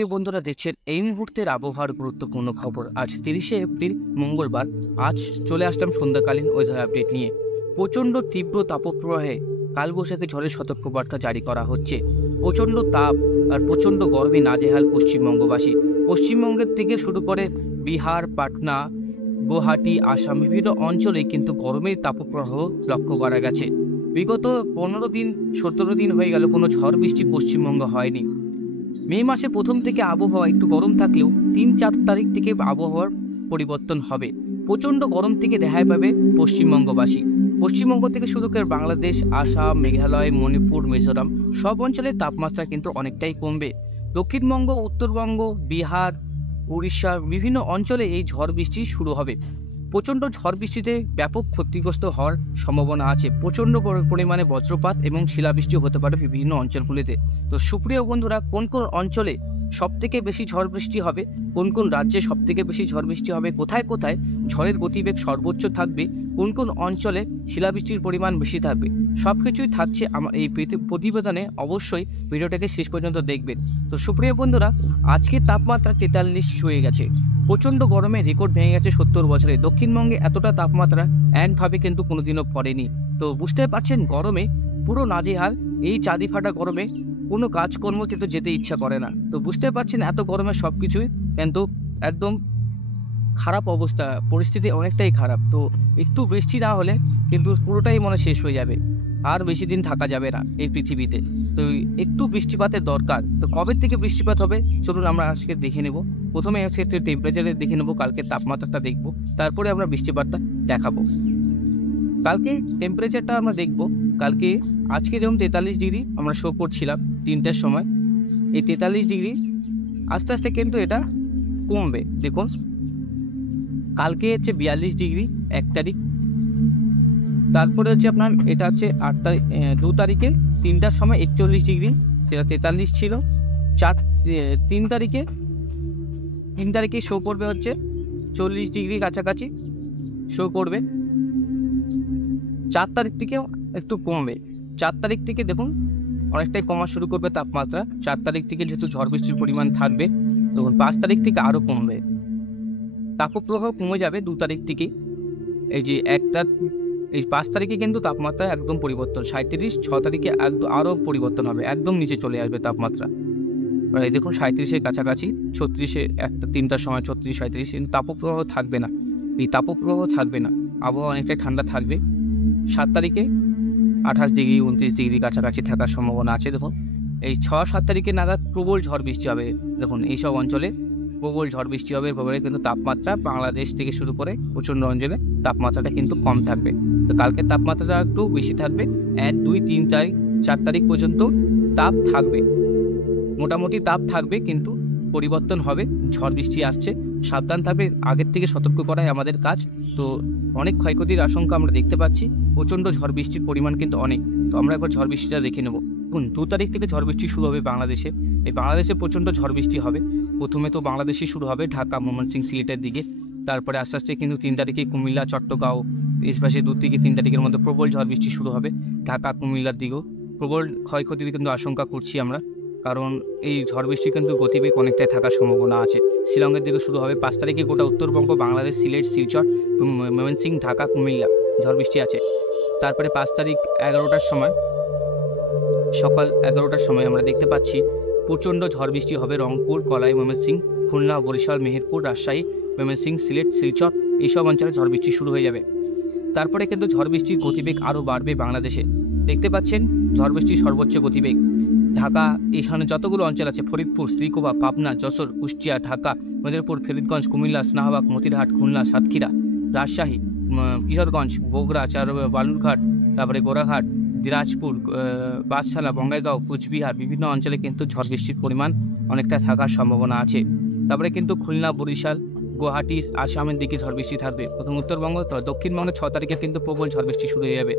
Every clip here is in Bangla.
সুপ্রিয় বন্ধুরা, দেখছেন এই মুহূর্তের আবহাওয়ার গুরুত্বপূর্ণ খবর। আজ 30শে এপ্রিল মঙ্গলবার। আজ চলে আসলাম সন্ধ্যাকালীন ওয়েদার আপডেট নিয়ে। প্রচণ্ড তীব্র তাপপ্রবাহে কালবৈশাখী ঝড়ের সতর্কবার্তা জারি করা হচ্ছে। প্রচণ্ড তাপ আর প্রচণ্ড গরমে নাজেহাল পশ্চিমবঙ্গবাসী। পশ্চিমবঙ্গের থেকে শুরু করে বিহার, পাটনা, গুয়াহাটি, আসাম বিভিন্ন অঞ্চলে কিন্তু গরমের তাপপ্রবাহ লক্ষ্য করা গেছে। বিগত 17 দিন হয়ে গেল কোনো ঝড় বৃষ্টি পশ্চিমবঙ্গ হয়নি। মে মাসে প্রথম থেকে আবহাওয়া একটু গরম থাকলেও 3-4 তারিখ থেকে আবহাওয়ার পরিবর্তন হবে। প্রচণ্ড গরম থেকে রেহাই পাবে পশ্চিমবঙ্গবাসী। পশ্চিমবঙ্গ থেকে শুরু করে বাংলাদেশ, আসাম, মেঘালয়, মণিপুর, মিজোরাম সব অঞ্চলের তাপমাত্রা কিন্তু অনেকটাই কমবে। দক্ষিণবঙ্গ, উত্তরবঙ্গ, বিহার, উড়িষ্যা বিভিন্ন অঞ্চলে এই ঝড় বৃষ্টি শুরু হবে। প্রচণ্ড ঝড় বৃষ্টিতে ব্যাপক ক্ষতিগ্রস্ত হওয়ার সম্ভাবনা আছে। প্রচণ্ড পরিমাণে বজ্রপাত এবং শিলাবৃষ্টি হতে পারে বিভিন্ন অঞ্চলগুলিতে। তো সুপ্রিয় বন্ধুরা, কোন কোন অঞ্চলে সবথেকে বেশি ঝড় বৃষ্টি হবে, কোন কোন রাজ্যে সবথেকে বেশি ঝড় বৃষ্টি হবে, কোথায় কোথায় ঝড়ের গতিবেগ সর্বোচ্চ থাকবে, কোন কোন অঞ্চলে শিলাবৃষ্টির পরিমাণ বেশি থাকবে, সব কিছুই থাকছে আমার এই প্রতিবেদনে। অবশ্যই ভিডিওটাকে শেষ পর্যন্ত দেখবেন। তো সুপ্রিয় বন্ধুরা, আজকের তাপমাত্রা 43 হয়ে গেছে। প্রচণ্ড গরমে রেকর্ড ভেঙে গেছে 70 বছরে। দক্ষিণবঙ্গে এতটা তাপমাত্রা একভাবে কিন্তু কোনোদিনও পড়েনি। তো বুঝতে পারছেন, গরমে পুরো নাজেহাল। এই চাঁদি ফাটা গরমে কোনো কাজকর্ম কিন্তু যেতে ইচ্ছা করে না। তো বুঝতে পারছেন, এত গরমে সব কিছুই কিন্তু একদম খারাপ অবস্থা, পরিস্থিতি অনেকটাই খারাপ। তো একটু বৃষ্টি না হলে কিন্তু পুরোটাই মনে শেষ হয়ে যাবে। আর বেশি দিন থাকা যাবে না এই পৃথিবীতে। তো একটু বৃষ্টিপাতের দরকার। তো কবে থেকে বৃষ্টিপাত হবে চলুন আমরা আজকে দেখে নেব। প্রথমে আজকে একটু টেম্পারেচারে দেখে নেব, কালকে তাপমাত্রাটা দেখব, তারপরে আমরা বৃষ্টিপাতটা দেখাবো। কালকে টেম্পারেচারটা আমরা দেখব। কালকে আজকে যেমন 43 ডিগ্রি আমরা শো করছিলাম 3টার সময়, এই 43 ডিগ্রি আস্তে আস্তে কিন্তু এটা কমবে। দেখুন, কালকে হচ্ছে 42 ডিগ্রি 1 তারিখ। তারপরে হচ্ছে আপনার এটা হচ্ছে 2 তারিখে 3টার সময় 41 ডিগ্রি, যেটা 43 ছিল। 3 তারিখে শো করবে হচ্ছে 40 ডিগ্রি কাছাকাছি শো করবে। 4 তারিখ থেকেও একটু কমবে। 4 তারিখ থেকে দেখুন অনেকটাই কমা শুরু করবে তাপমাত্রা। 4 তারিখ থেকে যেহেতু ঝড় বৃষ্টির পরিমাণ থাকবে, তখন 5 তারিখ থেকে আরও কমবে। তাপপ্রবাহ কমে যাবে 2 তারিখ থেকে। এই যে এই 5 তারিখে কিন্তু তাপমাত্রা একদম পরিবর্তন। 37, 6 তারিখে আরও পরিবর্তন হবে, একদম নিচে চলে আসবে তাপমাত্রা। এই দেখুন 37-এর কাছাকাছি, 36-এ 3টার সময় 36, 37, কিন্তু তাপপ্রবাহ থাকবে না। এই তাপপ্রবাহ থাকবে না, আবহাওয়া অনেকটাই ঠান্ডা থাকবে। 7 তারিখে 28 ডিগ্রি 29 ডিগ্রি কাছাকাছি থাকার সম্ভাবনা আছে। দেখুন এই 6-7 তারিখে নাগাদ প্রবল ঝড় বৃষ্টি হবে। দেখুন এইসব অঞ্চলে প্রবল ঝড় বৃষ্টি হবে। এভাবে কিন্তু তাপমাত্রা বাংলাদেশ থেকে শুরু করে প্রচণ্ড অঞ্চলে তাপমাত্রাটা কিন্তু কম থাকবে। তো কালকের তাপমাত্রাটা একটু বেশি থাকবে। 1, 2, 3 তারিখ 4 তারিখ পর্যন্ত তাপ থাকবে, মোটামুটি তাপ থাকবে, কিন্তু পরিবর্তন হবে। ঝড় বৃষ্টি আসছে, সাবধান থাকবে। আগের থেকে সতর্ক করাই আমাদের কাজ। তো অনেক ক্ষয়ক্ষতির আশঙ্কা আমরা দেখতে পাচ্ছি। প্রচণ্ড ঝড় বৃষ্টির পরিমাণ কিন্তু অনেক। তো আমরা একবার ঝড় বৃষ্টিটা দেখে নেব। 2 তারিখ থেকে ঝড় বৃষ্টি শুরু হবে বাংলাদেশে। এই বাংলাদেশে প্রচণ্ড ঝড় বৃষ্টি হবে। প্রথমে তো বাংলাদেশে শুরু হবে ঢাকা, ময়মনসিংহ, সিলেটের দিকে। তারপরে আস্তে আস্তে কিন্তু 3 তারিখে কুমিল্লা, চট্টগাঁও এই পাশে 2 থেকে 3 তারিখের মধ্যে প্রবল ঝড় বৃষ্টি শুরু হবে। ঢাকা, কুমিল্লার দিকেও প্রবল ক্ষয়ক্ষতির কিন্তু আশঙ্কা করছি আমরা, কারণ এই ঝড় বৃষ্টি কিন্তু গতিবেগ অনেকটাই থাকার সম্ভাবনা আছে। শিলংয়ের দিকে শুরু হবে 5 তারিখে। গোটা উত্তরবঙ্গ, বাংলাদেশ, সিলেট, শিলচর, ময়মনসিংহ, ঢাকা, কুমিল্লা ঝড় বৃষ্টি আছে। তারপরে 5 তারিখ 11টার সময়, সকাল 11টার সময় আমরা দেখতে পাচ্ছি প্রচণ্ড ঝড় বৃষ্টি হবে রংপুর, কলাই, ময়মনসিংহ, খুলনা, বরিশাল, মেহেরপুর, রাজশাহী, ময়মনসিংহ, সিলেট, শিলচর এইসব অঞ্চলে ঝড় বৃষ্টি শুরু হয়ে যাবে। তারপরে কিন্তু ঝড় বৃষ্টির গতিবেগ আরও বাড়বে বাংলাদেশে। দেখতে পাচ্ছেন ঝড় বৃষ্টির সর্বোচ্চ গতিবেগ। ঢাকা, এখানে যতগুলো অঞ্চল আছে, ফরিদপুর, শ্রীকোপা, পাবনা, যশোর, কুষ্টিয়া, ঢাকা, মেদিনীপুর, ফরিদগঞ্জ, কুমিল্লা, স্নাহবাগ, মতিরহাট, খুলনা, সাতক্ষীরা, রাজশাহী, কিশোরগঞ্জ, বগুড়া, বালুরঘাট, তারপরে গোরাঘাট, দিনাজপুর, বাঁশশালা, বঙ্গাইগাঁও, কুচবিহার বিভিন্ন অঞ্চলে কিন্তু ঝড় বৃষ্টির পরিমাণ অনেকটা থাকার সম্ভাবনা আছে। তারপরে কিন্তু খুলনা, বরিশাল, গুয়াহাটি, আসামের দিকে ঝড় বৃষ্টি থাকবে। প্রথম উত্তরবঙ্গ, দক্ষিণবঙ্গে 6 তারিখে কিন্তু প্রবল ঝড় বৃষ্টি শুরু হয়ে যাবে।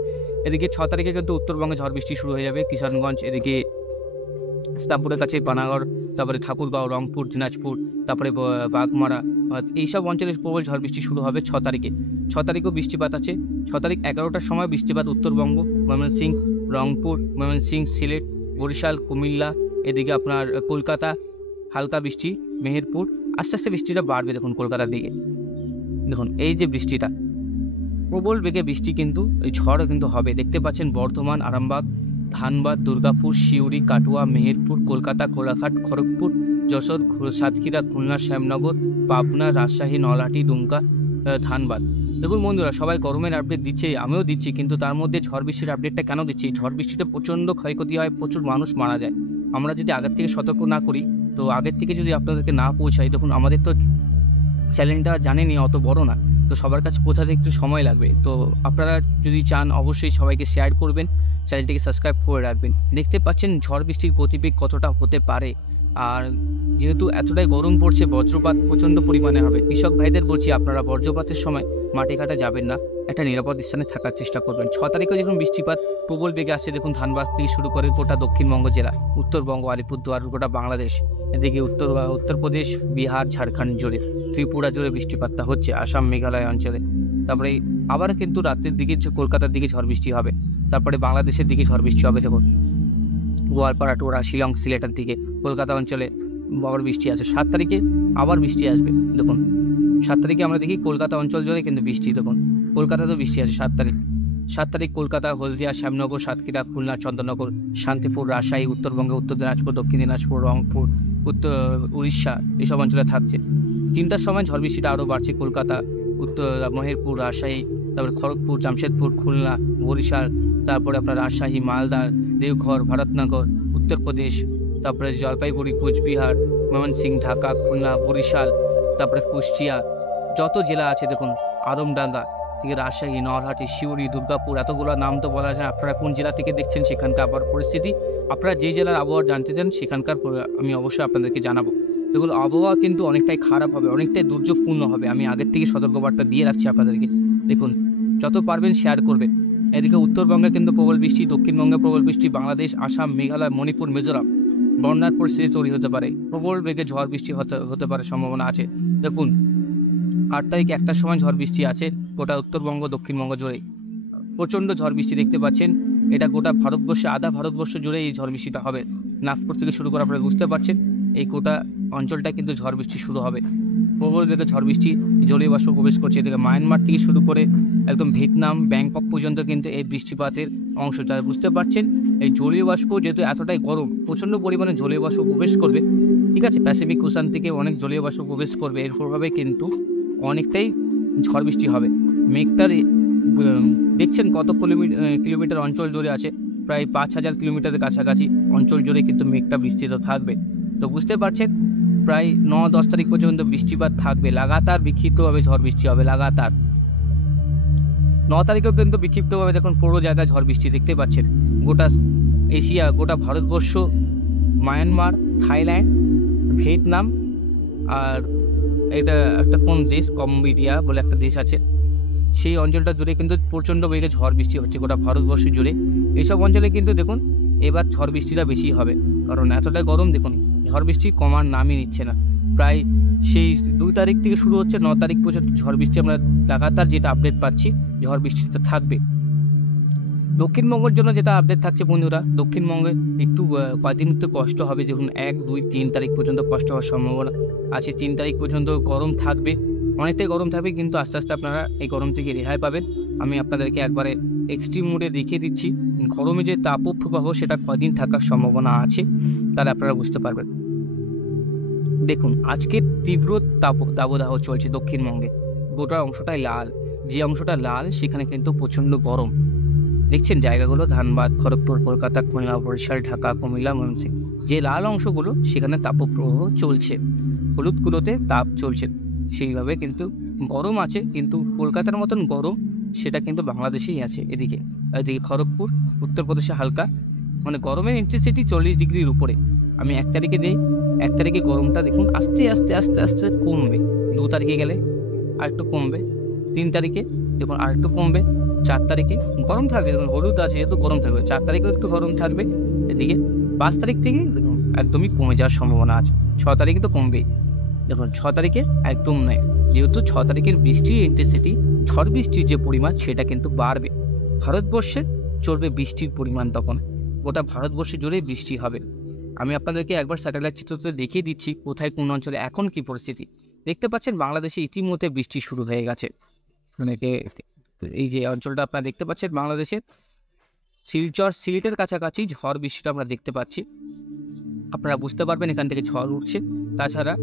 এদিকে 6 তারিখে কিন্তু উত্তরবঙ্গে ঝড় বৃষ্টি শুরু হয়ে যাবে। কিষানগঞ্জ, এদিকে ইসলামপুরের কাছে পানাগড়, তারপরে ঠাকুরগাঁও, রংপুর, দিনাজপুর, তারপরে বাঘমারা এইসব অঞ্চলে প্রবল ঝড় বৃষ্টি শুরু হবে 6 তারিখে। 6 তারিখেও বৃষ্টিপাত আছে। 6 তারিখ 11টার সময় বৃষ্টিপাত উত্তরবঙ্গ, ময়মনসিংহ, রংপুর, ময়মনসিংহ, সিলেট, বরিশাল, কুমিল্লা, এদিকে আপনার কলকাতা, হালকা বৃষ্টি মেহেরপুর, আস্তে আস্তে বৃষ্টিটা বাড়বে দেখুন কলকাতার দিকে। দেখুন এই যে বৃষ্টিটা, প্রবল বেগে বৃষ্টি কিন্তু এই ঝড় কিন্তু হবে। দেখতে পাচ্ছেন বর্ধমান, আরামবাগ, ধানবাদ, দুর্গাপুর, সিউড়ি, কাটুয়া, মেহেরপুর, কলকাতা, কোলাঘাট, খড়গপুর, যশোর, সাতক্ষীরা, খুলনা, শ্যামনগর, পাবনা, রাজশাহী, নলহাটি, দুমকা, ধানবাদ। দেখুন বন্ধুরা, সবাই গরমের আপডেট দিচ্ছে, আমিও দিচ্ছি, কিন্তু তার মধ্যে ঝড় বৃষ্টির আপডেটটা কেন দিচ্ছি? ঝড় বৃষ্টিতে প্রচণ্ড ক্ষয়ক্ষতি হয়, প্রচুর মানুষ মারা যায়। আমরা যদি আগের থেকে সতর্ক না করি, তো আগের থেকে যদি আপনাদেরকে না পৌঁছাই, দেখুন আমাদের তো চ্যানেলটা জানেনই অত বড় না, তো সবার কাছে পৌঁছাতে একটু সময় লাগবে। তো আপনারা যদি চান অবশ্যই সবাইকে শেয়ার করবেন, চ্যানেলটিকে সাবস্ক্রাইব করে রাখবেন। দেখতে পাচ্ছেন ঝড় বৃষ্টির গতিবেগ কতটা হতে পারে। আর যেহেতু এতটাই গরম পড়ছে, বজ্রপাত প্রচণ্ড পরিমাণে হবে। কৃষক ভাইদের বলছি, আপনারা বজ্রপাতের সময় মাঠে ঘাটে যাবেন না, একটা নিরাপদ স্থানে থাকার চেষ্টা করবেন। 6 তারিখে যখন বৃষ্টিপাত প্রবল বেগে আসছে, দেখুন ধানবাদ থেকে শুরু করে গোটা দক্ষিণবঙ্গ জেলা, উত্তরবঙ্গ, আলিপুরদুয়ার, গোটা বাংলাদেশ, এদিকে উত্তরপ্রদেশ, বিহার, ঝাড়খণ্ড জুড়ে, ত্রিপুরা জুড়ে বৃষ্টিপাতটা হচ্ছে, আসাম, মেঘালয় অঞ্চলে। তারপরে আবার কিন্তু রাতের দিকে কলকাতার দিকে ঝড় বৃষ্টি হবে। তারপরে বাংলাদেশের দিকে ঝড় বৃষ্টি হবে। দেখুন গোয়ালপাড়া, টোরা, শিলং, সিলেটের দিকে, কলকাতা অঞ্চলে আবার বৃষ্টি আছে। 7 তারিখে আবার বৃষ্টি আসবে। দেখুন 7 তারিখে আমরা দেখি কলকাতা অঞ্চল জুড়ে কিন্তু বৃষ্টি। দেখুন কলকাতাতেও বৃষ্টি আছে 7 তারিখ কলকাতা, হলদিয়া, শ্যামনগর, সাতক্ষীরা, খুলনা, চন্দননগর, শান্তিপুর, রাজশাহী, উত্তরবঙ্গে উত্তর দিনাজপুর, দক্ষিণ দিনাজপুর, রংপুর, উত্তর উড়িষ্যা, এসব অঞ্চলে থাকছে। 3টার সময় ঝড় বৃষ্টিটা আরও বাড়ছে। কলকাতা, উত্তর মেহেরপুর, রাজশাহী, তারপরে খড়গপুর, জামশেদপুর, খুলনা, বরিশাল, তারপরে আপনার রাজশাহী, মালদা, দেওঘর, ভরতনগর, উত্তরপ্রদেশ, তারপরে জলপাইগুড়ি, কোচবিহার, ময়মনসিংহ, ঢাকা, খুলনা, বরিশাল, তারপরে কুষ্টিয়া, যত জেলা আছে দেখুন, আদমডাঙ্গা থেকে রাজশাহী, নলহাটি, সিউড়ি, দুর্গাপুর, এতগুলো নাম তো বলা যায়। আপনারা কোন জেলা থেকে দেখছেন সেখানকার আবহাওয়ার পরিস্থিতি, আপনারা যেই জেলার আবহাওয়া জানতে চান সেখানকার আমি অবশ্যই আপনাদেরকে জানাবো। এগুলো আবহাওয়া কিন্তু অনেকটাই খারাপ হবে, অনেকটাই দুর্যোগপূর্ণ হবে। আমি আগের থেকে সতর্কবার্তা দিয়ে রাখছি আপনাদেরকে। দেখুন যত পারবেন শেয়ার করবেন। এদিকে উত্তরবঙ্গে কিন্তু প্রবল বৃষ্টি, দক্ষিণবঙ্গে প্রবল বৃষ্টি, বাংলাদেশ, আসাম, মেঘালয়, মণিপুর, মিজোরাম বন্যার পরিস্থিতি তৈরি হতে পারে। প্রবল বেগে ঝড় বৃষ্টি হতে পারে, সম্ভাবনা আছে। দেখুন 8 তারিখ 1টার সময় ঝড় বৃষ্টি আছে গোটা উত্তরবঙ্গ, দক্ষিণবঙ্গ জুড়ে প্রচণ্ড ঝড় বৃষ্টি দেখতে পাচ্ছেন। এটা গোটা ভারতবর্ষে, আধা ভারতবর্ষ জুড়ে এই ঝড় বৃষ্টিটা হবে। নাগপুর থেকে শুরু করে আপনারা বুঝতে পারছেন, এই গোটা অঞ্চলটা কিন্তু ঝড় বৃষ্টি শুরু হবে। প্রবল বেগে ঝড় বৃষ্টি, জলীয় বাষ্প প্রবেশ করছে। এদিকে মায়ানমার থেকে শুরু করে একদম ভিয়েতনাম, ব্যাংকক পর্যন্ত কিন্তু এই বৃষ্টিপাতের অংশ। যারা বুঝতে পারছেন, এই জলীয় বাষ্প যেহেতু এতটাই গরম, প্রচণ্ড পরিমাণে জলীয় বাষ্প প্রবেশ করবে, ঠিক আছে, প্যাসিফিক ওশান থেকে অনেক জলীয় বাষ্প প্রবেশ করবে। এর প্রভাবে কিন্তু অনেকটাই ঝড় বৃষ্টি হবে। মেঘটার দেখছেন কত কিলোমিটার অঞ্চল জুড়ে আছে, প্রায় 5000 কিলোমিটারের কাছাকাছি অঞ্চল জুড়ে কিন্তু মেঘটা বিস্তৃত থাকবে। তো বুঝতে পারছেন, প্রায় 9-10 তারিখ পর্যন্ত বৃষ্টিপাত থাকবে, লাগাতার বিক্ষিপ্তভাবে ঝড় বৃষ্টি হবে লাগাতার। 9 তারিখেও কিন্তু বিক্ষিপ্তভাবে দেখুন পুরো জায়গায় ঝড় বৃষ্টি দেখতে পাচ্ছেন। গোটা এশিয়া, গোটা ভারতবর্ষ, মায়ানমার, থাইল্যান্ড, ভিয়েতনাম, আর এটা একটা কোন দেশ, কম্বোডিয়া বলে একটা দেশ আছে, সেই অঞ্চলটা জুড়ে কিন্তু প্রচণ্ড বেগে ঝড় বৃষ্টি হচ্ছে গোটা ভারতবর্ষ জুড়ে। এইসব অঞ্চলে কিন্তু দেখুন এবার ঝড় বৃষ্টিটা বেশি হবে, কারণ এতটাই গরম। দেখুন ঝড় বৃষ্টি কমার নামই নিচ্ছে না। প্রায় সেই 2 তারিখ থেকে শুরু হচ্ছে, 9 তারিখ পর্যন্ত ঝড় বৃষ্টি আমরা লাগাতার যেটা আপডেট পাচ্ছি, ঝড় বৃষ্টিতে থাকবে। দক্ষিণবঙ্গের জন্য যেটা আপডেট থাকছে বন্ধুরা, দক্ষিণবঙ্গে একটু কয়েকদিন একটু কষ্ট হবে। দেখুন 1, 2, 3 তারিখ পর্যন্ত কষ্ট হওয়ার সম্ভাবনা আছে। 3 তারিখ পর্যন্ত গরম থাকবে, অনেকটাই গরম থাকবে, কিন্তু আস্তে আস্তে আপনারা এই গরম থেকে রেহাই পাবেন। আমি আপনাদেরকে একবারে এক্সট্রিম মোডে দেখিয়ে দিচ্ছি গরমে যে তাপপ্রবাহ সেটা কদিন থাকার সম্ভাবনা আছে, তাহলে আপনারা বুঝতে পারবেন। দেখুন আজকে তীব্র দাবদাহ চলছে দক্ষিণবঙ্গে, গোটা অংশটাই লাল। যে অংশটা লাল সেখানে কিন্তু প্রচণ্ড গরম। দেখছেন জায়গাগুলো, ধানবাদ, খড়গপুর, কলকাতা, খুলনা, বরিশাল, ঢাকা, কুমিল্লা, ময়মনসিংহ, যে লাল অংশগুলো সেখানে তাপপ্রবাহ চলছে, হলুদগুলোতে তাপ চলছে। সেইভাবে কিন্তু গরম আছে, কিন্তু কলকাতার মতন গরম সেটা কিন্তু বাংলাদেশেই আছে। এদিকে খড়গপুর, উত্তরপ্রদেশে হালকা, মানে গরমের ইন্টেন্সিটি 40 ডিগ্রির উপরে। আমি 1 তারিখে দিই, 1 তারিখে গরমটা দেখুন আস্তে আস্তে আস্তে আস্তে কমবে। 2 তারিখে গেলে আর একটু কমবে, 3 তারিখে দেখুন আর একটু কমবে, 4 তারিখে গরম থাকবে। দেখুন হলুদ আছে যেহেতু গরম থাকবে, 4 তারিখেও একটু গরম থাকবে। এদিকে 5 তারিখ থেকে দেখুন একদমই কমে যাওয়ার সম্ভাবনা আছে। 6 তারিখে তো কমবেই। দেখুন 6 তারিখে একদম নয়, যেহেতু 6 তারিখের বৃষ্টির ইন্টেন্সিটি, ঝড় বৃষ্টির যে পরিমাণ সেটা কিন্তু বাড়বে। ভারতবর্ষে চলবে বৃষ্টির পরিমাণ, তখন গোটা ভারতবর্ষে জুড়ে বৃষ্টি হবে। আমি আপনাদেরকে একবার স্যাটেলাইট চিত্রতে দেখিয়ে দিচ্ছি কোথায় কোন অঞ্চলে এখন কি পরিস্থিতি। দেখতে পাচ্ছেন বাংলাদেশে ইতিমধ্যে বৃষ্টি শুরু হয়ে গেছে। এই যে অঞ্চলটা আপনারা দেখতে পাচ্ছেন বাংলাদেশের শিলচর সিলেটের কাছাকাছি ঝড় বৃষ্টিটা আমরা দেখতে পাচ্ছি। আপনারা বুঝতে পারবেন এখান থেকে ঝড় উঠছে। তাছাড়া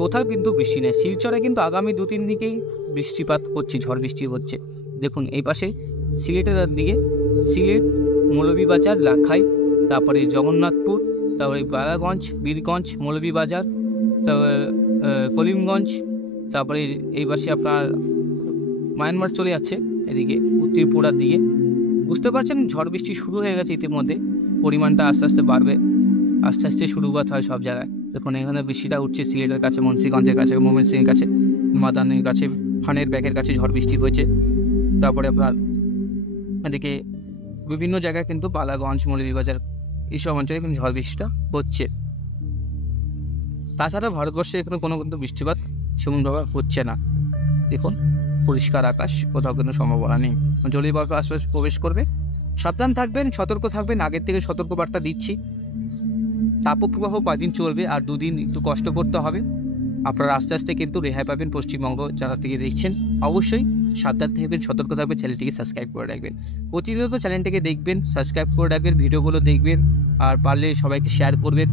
কোথাও কিন্তু বৃষ্টি নেই। শিলচরে কিন্তু আগামী 2-3 দিকেই বৃষ্টিপাত হচ্ছে, ঝড় বৃষ্টি হচ্ছে। দেখুন এই পাশে সিলেটের দিকে সিলেট, মৌলভীবাজার, লাখাই, তারপরে জগন্নাথপুর, তারপরে বালাগঞ্জ, বীরগঞ্জ, মৌলভীবাজার, তারপরে করিমগঞ্জ, তারপরে এই পাশে আপনার মায়ানমার চলে যাচ্ছে এদিকে ত্রিপুরার দিকে। বুঝতে পারছেন ঝড় বৃষ্টি শুরু হয়ে গেছে ইতিমধ্যে। পরিমাণটা আস্তে আস্তে বাড়বে, আস্তে আস্তে শুরুবাত হয় সব জায়গায়। দেখুন এখানে বৃষ্টিটা উঠছে সিলেটের কাছে, মুন্সিগঞ্জের কাছে, ময়মনসিংহের কাছে, মাদানের কাছে, ফানের ব্যাগের কাছে ঝড় বৃষ্টি হয়েছে। তারপরে আপনার এদিকে বিভিন্ন জায়গায় কিন্তু বালাগঞ্জ, মৌলভীবাজার এইসব অঞ্চলে কিন্তু ঝড় বৃষ্টিটা হচ্ছে। তাছাড়া ভারতবর্ষে এখানে কোনো কিন্তু বৃষ্টিপাত সেমনভাবে হচ্ছে না। দেখুন পরিষ্কার আকাশ, কোথাও কিন্তু সম্ভাবনা নেই। জলীয় বাষ্প আশপাশে প্রবেশ করবে, সাবধান থাকবেন, সতর্ক থাকবেন। আগের থেকে সতর্কবার্তা দিচ্ছি। তাপপ্রবাহ 5 দিন চলবে, আর 2 দিন একটু কষ্ট করতে হবে। আপনারা আস্তে আস্তে কিন্তু রেহাই পাবেন। পশ্চিমবঙ্গ যারা থেকে দেখছেন অবশ্যই সাবধান থাকবেন, সতর্ক থাকবেন, চ্যানেলটিকে সাবস্ক্রাইব করে রাখবেন। প্রতিনিয়ত চ্যানেলটিকে দেখবেন, সাবস্ক্রাইব করে রাখবেন, ভিডিওগুলো দেখবেন, আর পারলে সবাইকে শেয়ার করবেন।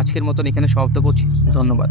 আজকের মতন এখানে সমাপ্ত করছি। ধন্যবাদ।